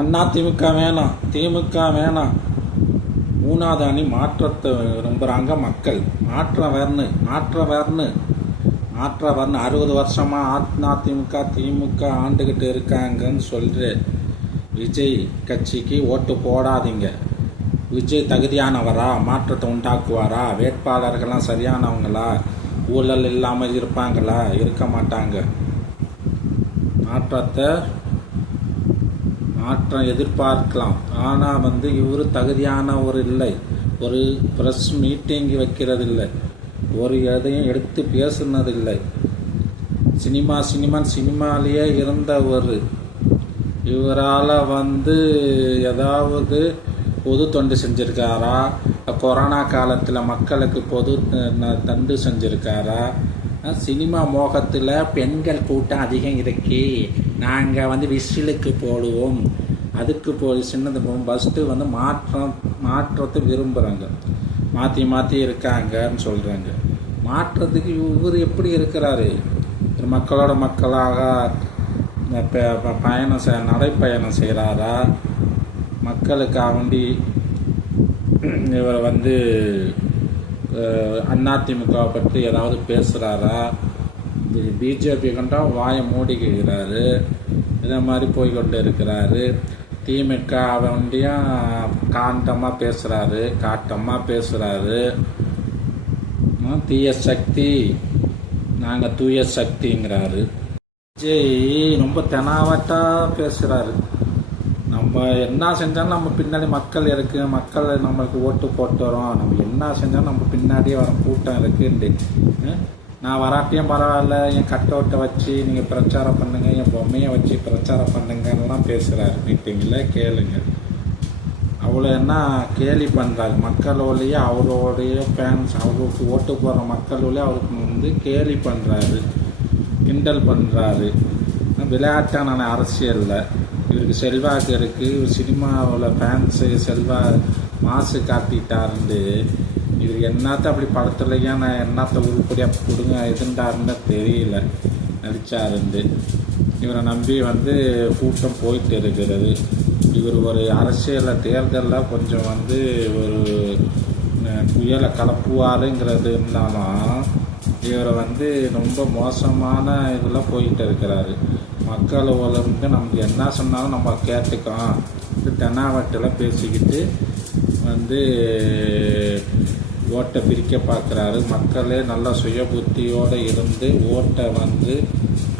அண்ணா திமுக வேணாம், திமுக வேணாம், மூணாவது அணி மாற்றத்தை விரும்புகிறாங்க மக்கள். மாற்றம் வரணும், மாற்றம் வரணும், மாற்றம் வரணும். 60 வருஷமாக அதிமுக திமுக ஆண்டுகிட்டு இருக்காங்கன்னு சொல்கிற விஜய் கட்சிக்கு ஓட்டு போடாதீங்க. விஜய் தகுதியானவரா? மாற்றத்தை உண்டாக்குவாரா? வேட்பாளர்கள்லாம் சரியானவங்களா? ஊழல் இல்லாமல் இருப்பாங்களா? இருக்க மாட்டாங்க. மாற்றம் எதிர்பார்க்கலாம். ஆனால் இவர் தகுதியானவர் இல்லை. ஒரு ப்ரெஸ் மீட்டிங் வைக்கிறதில்லை, ஒரு எதையும் எடுத்து பேசுனதில்லை. சினிமாலேயே இருந்தவர். இவரால் ஏதாவது பொது தொண்டு செஞ்சுருக்காரா? கொரோனா காலத்தில் மக்களுக்கு பொது தொண்டு செஞ்சுருக்காரா? சினிமா மோகத்தில் பெண்கள் கூட்டம் அதிகம் இருக்கு, நாங்கள் விசிலுக்கு போடுவோம், அதுக்கு போய் சின்னது ஃபஸ்ட்டு மாற்றத்தை விரும்புகிறாங்க. மாற்றி இருக்காங்கன்னு சொல்கிறாங்க. மாற்றத்துக்கு இவர் எப்படி இருக்கிறாரு? மக்களோட மக்களாக நடைப்பயணம் செய்கிறாரா? மக்களுக்காக வேண்டி இவர் அதிமுகவை பற்றி ஏதாவது பேசுகிறாரா? பிஜேபி கண்டா வாயை மூடிக்கிறாரு. இதை மாதிரி போய்கொண்டு இருக்கிறாரு. திமுக வண்டியும் காட்டமாக பேசுகிறாரு. தீய சக்தி, நாங்கள் தூய சக்திங்கிறாரு. விஜய் ரொம்ப தெனாவட்டாக பேசுகிறாரு. நம்ம என்ன செஞ்சாலும் நம்ம பின்னாடி மக்கள் இருக்குது, மக்கள் நம்மளுக்கு ஓட்டு போட்டுறோம், நம்ம என்ன செஞ்சாலும் நம்ம பின்னாடியே வர கூட்டம் இருக்குண்டு. நான் வராட்டியும் பரவாயில்ல, என் கட்டவுட்டை வச்சு நீங்கள் பிரச்சாரம் பண்ணுங்கள், என் பொம்மையை வச்சு பிரச்சாரம் பண்ணுங்கன்னெலாம் பேசுகிறாரு மீட்டிங்கில். கேளுங்க, அவ்வளோ என்ன கேலி பண்ணுறாரு. மக்களோடையே அவரோடைய ஃபேன்ஸ், அவருக்கு ஓட்டு போடுற மக்களோடையே அவருக்கு கேலி பண்ணுறாரு, கிண்டல் பண்ணுறாரு. விளையாட்டான அரசியலில் இவருக்கு செல்வாக்கு இருக்குது. சினிமாவில் ஃபேன்ஸு மாசு காட்டிட்டாருண்டு. இவர் என்னத்த அப்படி படத்துலையா நான் என்னத்த உருப்படியாக கொடுங்க இதுண்டாருன்னு தெரியல, நடித்தாருண்டு. இவரை நம்பி கூட்டம் போயிட்டு இருக்கிறது. இவர் ஒரு அரசியலில் தேர்தலில் கொஞ்சம் ஒரு புயலை கலப்புவாருங்கிறது இருந்தாலும் இவரை ரொம்ப மோசமான இதில் போயிட்டு இருக்கிறாரு. மக்கள் நமக்கு என்ன சொன்னாலும் நம்ம கேட்டுக்கோம், தென்னாவட்டில் பேசிக்கிட்டு ஓட்டை பிரிக்க பார்க்குறாரு. மக்களே நல்ல சுய புத்தியோடு இருந்து ஓட்டை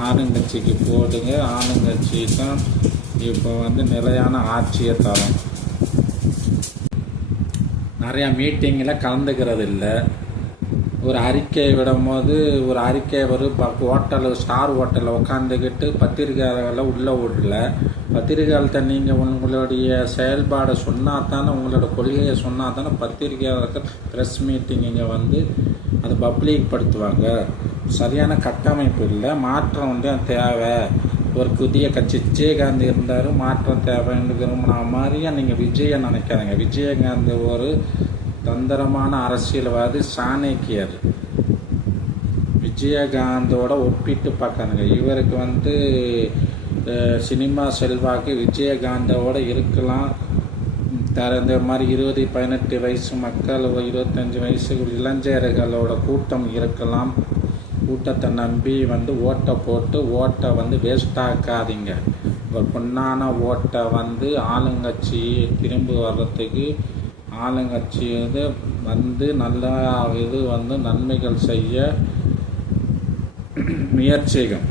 ஆளுங்கட்சிக்கு போடுங்க. ஆளுங்கட்சி தான் இப்போ நிலையான ஆட்சியை தரும். நிறையா மீட்டிங்கில் கலந்துக்கிறது இல்லை. ஒரு அறிக்கை விடும்போது ஒரு அறிக்கை ஹோட்டலில் ஸ்டார் ஹோட்டலில் உட்காந்துக்கிட்டு பத்திரிகையாளர்களை உள்ளே விடல. பத்திரிகையாளர்கிட்ட நீங்கள் உங்களுடைய செயல்பாடை சொன்னால் தானே, உங்களோட கொள்கையை சொன்னால் தானே பத்திரிகையாளர்கள் ப்ரெஸ் மீட்டிங்க அதை பப்ளிக் படுத்துவாங்க. சரியான கட்டமைப்பு இல்லை. மாற்றம் தேவை. ஒரு புதிய கட்சி விஜயகாந்த் இருந்தார், மாற்றம் தேவைன்னு விரும்பின மாதிரியே நீங்கள் விஜயை நினைக்காதீங்க. விஜயகாந்த் ஒரு தந்திரமான அரசியல்வாதி, சாணக்கியர். விஜயகாந்தோட ஒப்பிட்டு பார்க்கானுங்க. இவருக்கு சினிமா செல்வாக்கு விஜயகாந்தோட இருக்கலாம். இந்த மாதிரி 20-18 வயசு மக்கள், 25 வயசு இளைஞர்களோட கூட்டம் இருக்கலாம். கூட்டத்தை நம்பி ஓட்டை போட்டு ஓட்டை வேஸ்டாக்காதீங்க. ஒரு பொண்ணான ஓட்டை ஆளுங்கட்சி திரும்பி வர்றதுக்கு, ஆளுங்கட்சி நல்லா நன்மைகள் செய்ய முயற்சிகள்.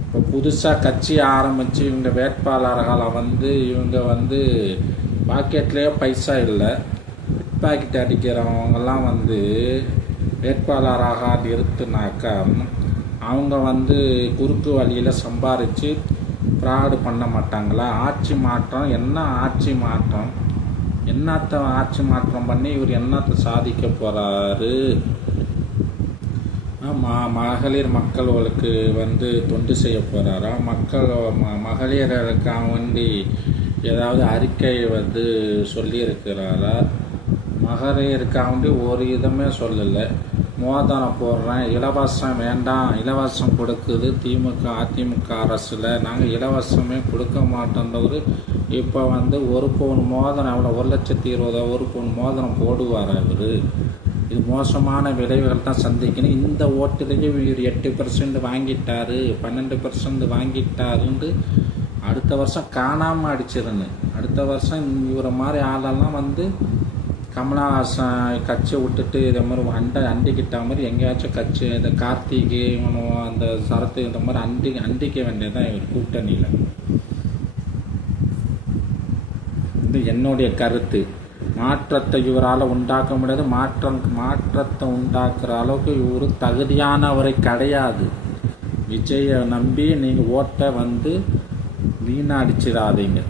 இப்போ புதுசாக கட்சி ஆரம்பித்து இவங்க வேட்பாளர்களை இவங்க பாக்கெட்லேயே பைசா இல்லை, பாக்கெட் அடிக்கிறவங்கெல்லாம் வேட்பாளராக நிறுத்தினாக்கா அவங்க குறுக்கு வழியில் சம்பாரித்து ஃப்ராடு பண்ண மாட்டாங்களா? ஆட்சி மாற்றம் என்ன? ஆட்சி மாற்றம் என்னத்தை ஆட்சி மாற்றம் பண்ணி இவர் என்னத்தை சாதிக்க போகிறாரு? மகளிர் மக்களுக்கு தொண்டு செய்ய போகிறாரா? மகளிர்களுக்காக வேண்டி ஏதாவது அறிக்கை சொல்லியிருக்கிறாரா? மகளிருக்காக வேண்டி ஒரு இதமே சொல்லலை. மோதிரம் போடுறேன், இலவசம் வேண்டாம், இலவசம் கொடுக்குது திமுக அதிமுக அரசில், நாங்கள் இலவசமே கொடுக்க மாட்டோன்றவர் இப்போ வந்து 1 பவுன் மோதிரம் எவ்வளோ, 1,20,000 1 பவுன் மோதிரம் போடுவார் அவர். இது மோசமான விளைவுகள் தான் சந்திக்கணும். இந்த ஓட்டுலேயே இவர் 8% வாங்கிட்டாரு, 12% வாங்கிட்டாருன்ட்டு அடுத்த வருஷம் காணாமல் அடிச்சிருன்னு. அடுத்த வருஷம் இவரை மாதிரி ஆளெல்லாம் வந்து கமலஹாசன் கட்சியை விட்டுட்டு இதை மாதிரி அண்டிக்கிட்ட மாதிரி எங்கேயாச்சும் கட்சி இந்த கார்த்திகை அந்த சரத்து இந்த மாதிரி அண்டிக்க வேண்டியதுதான் இவர் கூட்டணியில். இது என்னுடைய கருத்து. மாற்றத்தை இவரால் உண்டாக்க முடியாது. மாற்றத்தை உண்டாக்குற அளவுக்கு இவர் தகுதியானவரை கிடையாது. விஜயை நம்பி நீங்கள் ஓட்டை வந்து வீணடிச்சிடாதீங்க.